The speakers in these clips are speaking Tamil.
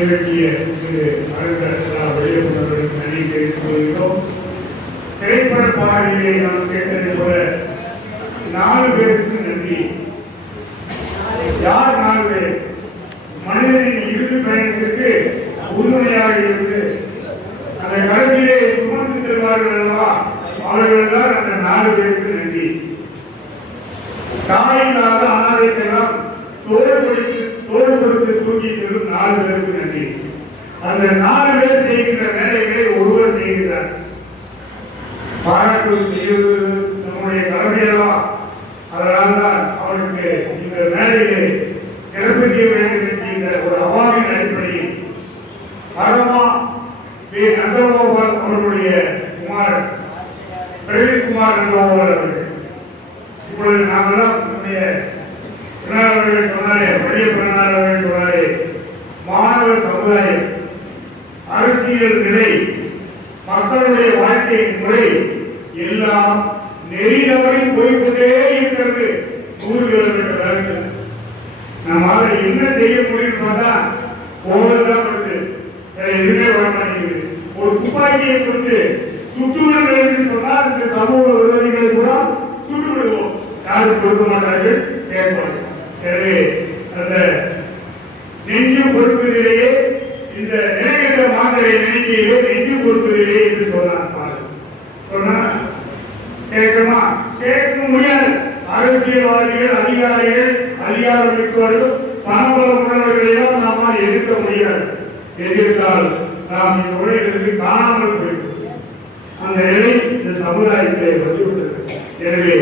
நிகழ்த்திய திரு அருந்தரா வெளியுறவுகளுக்கு நன்றி தெரிவித்துக் கொள்கிறோம். திரைப்பட பாடலிலே நாம் கேட்டதை போல நாலு பேருக்கு நன்றி. யார் நாலு பேர்? மனிதனின் இறுதி பயணத்திற்கு உறுதுணையாக இருந்து அந்த கடைசியிலே சுமந்து செல்வார்கள் அல்லவா அவர்கள் தான் அந்த நாலு பேருக்கு நன்றி தாயில்லாத அனாதைக்கெல்லாம் தோல் கொடுத்து தோல் கொடுத்து தூக்கி செல்லும் நாலு பேருக்கு நன்றி அந்த நாலு பேர் செய்கின்ற வேலைகளை ஒருவர் செய்கிறார் பாராட்டு செய்வது நம்முடைய கடமையல்லவா அதனால் தான் அவருக்கு இந்த வேலையிலே சிறப்பு செய்ய வேண்டும் என்கின்ற ஒரு அவாவின் அடிப்படையில் பரமா பி. நந்தகோபால் அவர்களுடைய குமார் பிரவீன்குமார் நந்தகோபால் அவர்கள். இப்பொழுது நாமெல்லாம் நம்முடைய பிரணார் அவர்கள் சொன்னாரே பழைய பிரணார் அவர்கள் சொன்னாரே மாணவ சமுதாயம் அரசியல் நிலை மக்களுடைய வாழ்க்கை முறை எல்லாம் நெறி தவறி போய்கொண்டே இருக்கிறது. நூறு கிலோமீட்டர் வேகத்தில் நம்மால என்ன செய்ய முடியும் பார்த்தா போவதுதான் வருது வேற எதுவுமே வர மாட்டேங்குது. ஒரு துப்பாக்கியை கொண்டு சுட்டு விட சொன்னால் இந்த சமூக விரோதிகளை கூட சுட்டு விடுவோம் யாரும் கொடுக்க மாட்டார்கள் கேட்பார்கள் எனவே அந்த நெஞ்சு பொறுப்பதிலேயே இந்த நிலையற்ற மாந்தரை நினைக்கையிலே நெஞ்சு பொறுப்பதிலேயே என்று சொன்னார். கேட்குமா கேட்க முடியாது. அரசியல்வாதிகள் அதிகாரிகள் அதிகாரம் மிக்கவர்கள் பணபலம் உள்ளவர்களையும் நம்மால் எதிர்க்க முடியாது. எதிர்த்தால் நாம் இந்த உலகிலிருந்து காணாமல் போய்விடும். அந்த நிலை இந்த சமுதாயத்திலே வந்துவிட்டது எனவே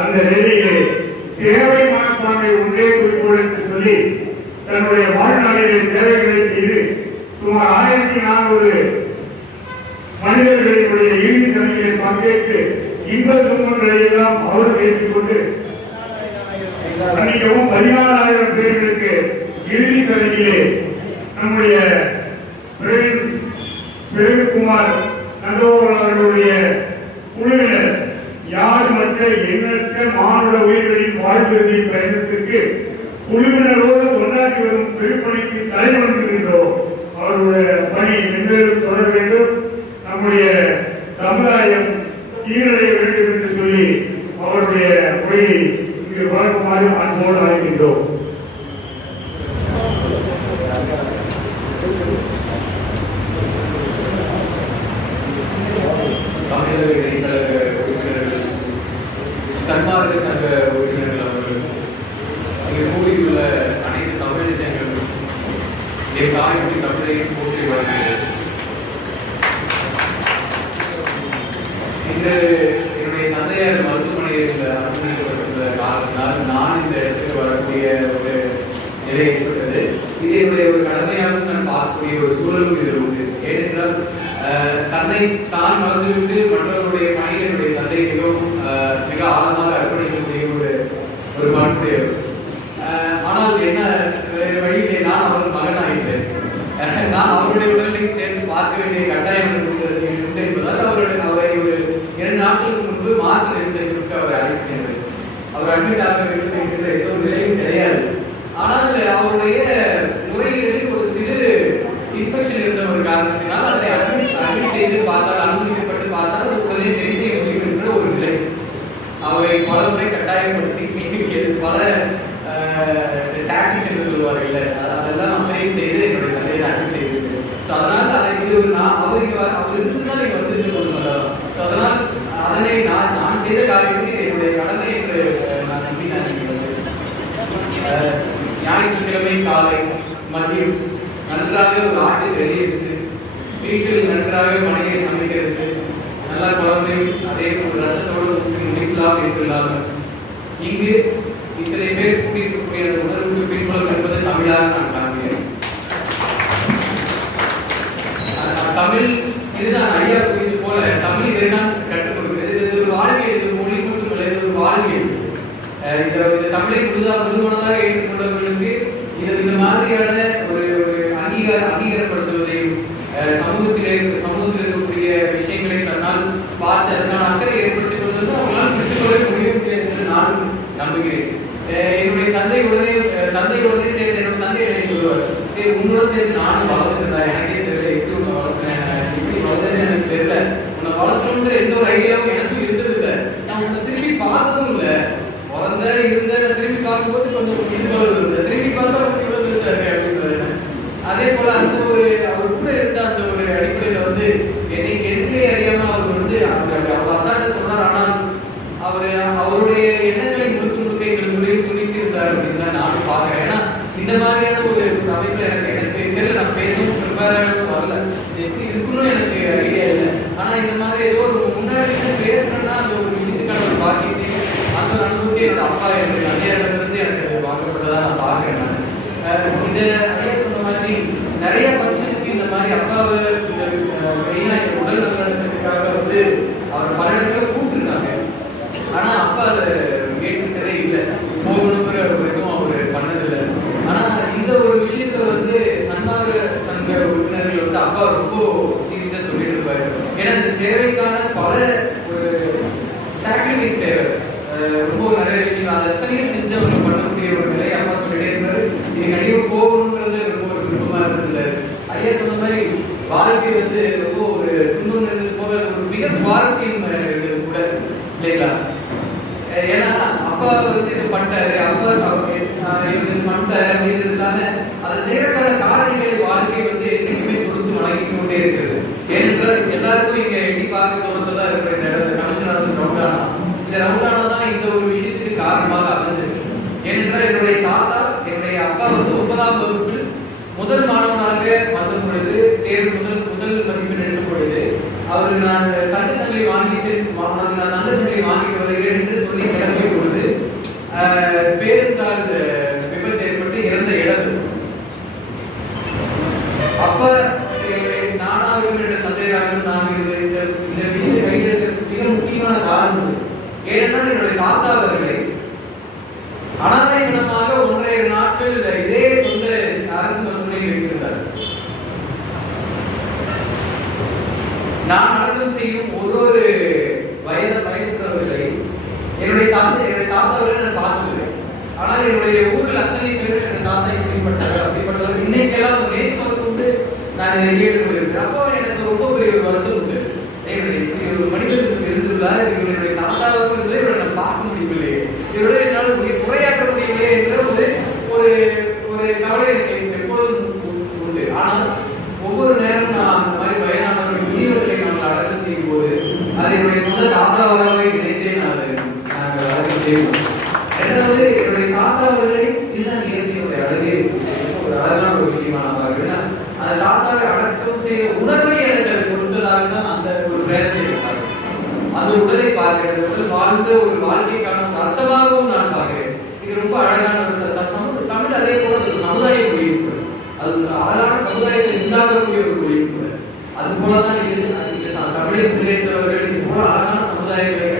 அந்த நிலையிலே சேவை மனப்பான்மை ஒன்றே குறிக்கோள் என்று சொல்லி தன்னுடைய வாழ்நாளிலே சேவைகளை செய்து சுமார் ஆயிரத்தி நானூறு மனிதர்களினுடைய இறுதி சமையலில் பங்கேற்று இன்ப துன்பங்களை எல்லாம் அவர் பேசிக்கொண்டு மன்னிக்கவும் பதினாறாயிரம் பேர்களுக்கு இறுதி சடங்கிலே நம்முடைய பிரவீன்குமார் நந்தகோபன் அவர்களுடைய குழுவினர் யார் மற்ற எண்ணற்ற மானுட உயிர்களின் வாழ்விறுதி பயணத்திற்கு குழுவினரோடு கொண்டாடி வரும் பெருப்பணிக்கு தலைவணங்குகின்றோம். அவருடைய பணி மென்மேலும் தொடர வேண்டும் நம்முடைய சமுதாயம் சீரடைய வேண்டும் என்று சொல்லி அவருடைய உரையை இங்கு வழங்குமாறு அன்போடு அழைக்கின்றோம். சன்மார்க்க சங்க இடத்துக்கு ஒரு நிலை ஏற்பட்டது. இது என்னுடைய ஒரு கடமையாகவும் நான் பார்க்கக்கூடிய ஒரு சூழலும் இதில் உண்டு. ஏனென்றால் அஹ், தன்னை தான் மறந்துவிட்டு மற்றவருடைய பணிகளுடைய தந்தை மிகவும் அஹ், மிக ஆழமாக அர்ப்பணிக்கக்கூடிய ஒரு ஒரு பண்புடையவர் ஆனால் என்ன வேறு வழியிலே நான் அவர் மகனாகிட்டேன் நான் அவருடைய உடலையும் சேர்ந்து பார்க்க வேண்டிய கட்டாயம் உண்டு என்பதால் அவருடைய அவரை ஒரு இரண்டு நாட்களுக்கு முன்பு மாசு நெரிசலுக்கு அவர் அழைத்து சென்றது அவர் அட்மிட் ஆக வேண்டும் எந்த ஒரு நிலையும் கிடையாது ஆனால் அவருடைய நுரையீரலில் ஒரு சிறு இன்ஃபெக்ஷன் இருந்த ஒரு காரணத்தினால் அதை அட்மிட் அட்மிட் செய்து பார்த்தால் அனுமதிக்கப்பட்டு பார்த்தால் அது உடனே சரி செய்ய முடியும் என்ற ஒரு நிலை அவரை பல முறை கட்டாயப்படுத்தி பல டாக்டிக்ஸ் என்று சொல்லுவார்கள் அது- அதெல்லாம் நம்மளையும் செய்து என்னுடைய தந்தையை அட்மிட் செய்திருக்கு ஸோ அதனால அதை இது ஒரு அவர் இங்க வர- அவர் இருந்துதான் இங்க வந்து கொண்டு ஸோ அதனால் அதனை நான் நான் செய்த காரியத்தை என்னுடைய கடமை என்று நான் நம்பி நான் ஞாயிற்றுக்கிழமை காலை மதியம் நன்றாக ஒரு ஆட்டு கறி வீட்டில் நன்றாக மனையை சமைக்கிறது நல்லா குழம்பு அதே ஒரு ரசத்தோடு ஊற்றி முடிக்கலாம் என்றில்லாமல் இங்கு இத்தனை பேர் கூடியிருக்கக்கூடிய அந்த உணர்வுக்கு பின்புலம் என்பது தமிழாக நான் காண்கிறேன் அஹ் தமிழ் இதுதான் ஐயா குறித்து போல தமிழ் இதைதான் கற்றுக் கொடுக்கிறது இது ஒரு வாழ்வியல் இது மொழி மட்டுமல்ல இந்த இந்த தமிழை முழுதா முழுமனதாக ஏற்றுக்கொண்டவர்களுக்கு இது இந்த மாதிரியான ஒரு ஒரு அங்கீகார அங்கீகாரப்படுத்துவதையும் அஹ் சமூகத்திலே சமூகத்தில் இருக்கக்கூடிய விஷயங்களை தன்னால் பார்த்து அதனால் அக்கறை ஏற்படுத்திக் கொள்வது அவங்களால் பெற்றுக்கொள்ள முடியும் என்று நான் நம்புகிறேன். அஹ் என்னுடைய தந்தை உடனே தந்தை உடனே சேர்ந்து என்னோட தந்தை என்னை சொல்லுவார் டேய் உன்னோட சேர்ந்து நானும் வளர்ந்துட்டா எனக்கே தெரியல எப்படி உங்களை வளர்த்தேன் எப்படி வளர்த்தேன்னு எனக்கு தெரியல. உன்னை வளர்த்தணுங்கிற எந்த ஒரு ஐடியாவும் எனக்கு இருந்தது இல்லை நான் உன்னை திரும்பி பார்த்ததும் இல்லை பிறந்த இருந்த நான் திரும்பி பார்க்கும்போது கொஞ்சம் திரும்பி பார்த்தா இவ்வளவு பெருசா இருக்கு அப்படின்னு அதே போல அந்த ஒரு அவர் கூட இருந்த அந்த ஒரு அடிப்படையில வந்து என்னை எனக்கே அறியாம அவர் வந்து அவர் அவர் அசால்ட்ட சொன்னார் ஆனால் அவர் அவருடைய எண்ணங்களை முழுக்க முழுக்க எங்களுக்குள்ளே துணித்து இருந்தார் அப்படின்னு தான் நானும் பார்க்கிறேன் ஏன்னா இந்த மாதிரியான ஒரு அமைப்புல எனக்கு எனக்கு தெரியல நான் பேசவும் ப்ரிப்பேர் வரல இது எப்படி இருக்கணும்னு எனக்கு ஐடியா இல்லை ஆனா இந்த மாதிரி ஏதோ ஒரு முன்னாடி நின்னு பேசுறேன்னா அந்த ஒரு விஷயத்துக்கான ஒரு பாக்கியத்தை அந்த ஒரு அனுபவத்தை என்னோட அப்பா எனக்கு நன்றியிடமிருந்து எனக்கு வாங்கப்பட்டதா நான் பார்க்கிறேன் நான் அஹ் இந்த ஐயா சொன்ன மாதிரி நிறைய ஃபங்க்ஷனுக்கு இந்த மாதிரி அப்பாவை மெயினாக இந்த உடல் நலத்துக்காக வந்து அவர் பல இடத்துல கூப்பிட்டுருக்காங்க ஆனா அப்பா அதை கேட்டுக்கிட்டதே இல்லை போகணுங்கிற ஒரு இதுவும் அவர் பண்ணதில்லை ஆனா இந்த ஒரு விஷயத்துல வந்து சன்மாக சங்க உறுப்பினர்கள் வந்து அப்பா ரொம்ப சீரியஸா சொல்லிட்டு இருப்பாரு ஏன்னா இந்த சேவைக்கான பல ஒரு சாக்ரிஃபைஸ் தேவை. ரொம்ப நிறைய விஷயம் அதை எத்தனையும் செஞ்சவங்க பண்ணக்கூடிய ஒரு நிலை அப்பா சொல்லிட்டே இருந்தாரு இது கண்டிப்பா போகணுங்கிறது ரொம்ப ஒரு விருப்பமா இருந்தது. ஐயா சொன்ன மாதிரி வாழ்க்கை வந்து ரொம்ப ஒரு துன்பம் போக ஒரு மிக சுவாரஸ்யம் இருக்குது கூட இல்லைங்களா? ஏன்னா அப்பா வந்து இது பண்ணிட்டாரு. அப்பா இது பண்ணிட்டாரு அப்படின்றது இல்லாம அதை செய்யறதுக்கான காரணங்களை வாழ்க்கை வந்து என்னைக்குமே கொடுத்து வழங்கி கொண்டே எல்லாருக்கும் இங்க எட்டி பார்க்க தோணத்ததான் இருக்கிற இந்த கமிஷன் ஆஃபீஸ் ரவுண்டானா இந்த ரவுண்டானா தான் இந்த ஒரு விஷயத்துக்கு காரணமாக அமைஞ்சிருக்கு. ஏனென்றால் என்னுடைய தாத்தா என்னுடைய அப்பா வந்து ஒன்பதாம் வகுப்பு முதல் மாணவனாக வந்த பொழுது தேர்வு முதல் முதல் மதிப்பெண் எடுத்த பொழுது அவர் நான் தங்க சங்கிலி வாங்கி நான் நான் தங்க சங்கிலி வாங்கி வருகிறேன் என்று சொல்லி கிளம்பிய பொழுது பேருந்தாள் நான் அடக்கம் செய்யும் ஒரு ஒரு வயது வயதுறவர்களை என்னுடைய தாத்தா என்னுடைய தாத்தாவரை நான் பார்த்துருக்கேன் ஆனால் என்னுடைய ஊரில் அத்தனை பேர் என் தாத்தா இப்படிப்பட்டவர் அப்படிப்பட்டவர் இன்னைக்கெல்லாம் ஒரு நேற்று முதல் கொண்டு நான் இதை கேட்டுக்கொண்டிருக்கிறேன் அப்போ எனக்கு ரொம்ப பெரிய ஒரு வருத்தம் உண்டு. என்னுடைய ஒரு மனிதனுக்கு இருந்துள்ளார். இவருடைய தாத்தாவுக்கு இவரை நான் பார்க்க முடியவில்லை. இவரோட என்னால் முடிய உரையாற்ற முடியவில்லை என்ற ஒரு ஒரு ஒரு கவலை எனக்கு எப்பொழுதும் உ- உண்டு ஆனால் ஒவ்வொரு நேரம் நான் அந்த மாதிரி வயதானவர்கள் முதியவர்களை நாங்கள் அடக்கம் செய்யும் போது அது என்னுடைய சொந்த தாத்தாவாகவே நினைத்தே நான் அதை ரெண்டாவது என்னுடைய தாத்தா அவர்களை இதுதான் இயற்கையுடைய ஒரு அழகான ஒரு விஷயமா நான் பார்க்கிறேன் அந்த தாத்தாவை அடக்கம் செய்ய உணர்வை எனக்கு அது தான் அந்த ஒரு பிரயத்தை பார்க்கிறேன் அந்த உடலை பார்க்கிறேன் வாழ்ந்த ஒரு வாழ்க்கைக்கான ஒரு அர்த்தமாகவும் நான் பார்க்கிறேன். இது ரொம்ப அழகான ஒரு தமிழ் அதே போல ஒரு சமுதாய மொழி கூட. அது அழகான சமுதாயத்தை ஒரு மொழி கூட. அது போலதான் இது தமிழை முன்னேற்றவர்கள் இது போல அழகான சமுதாயங்களை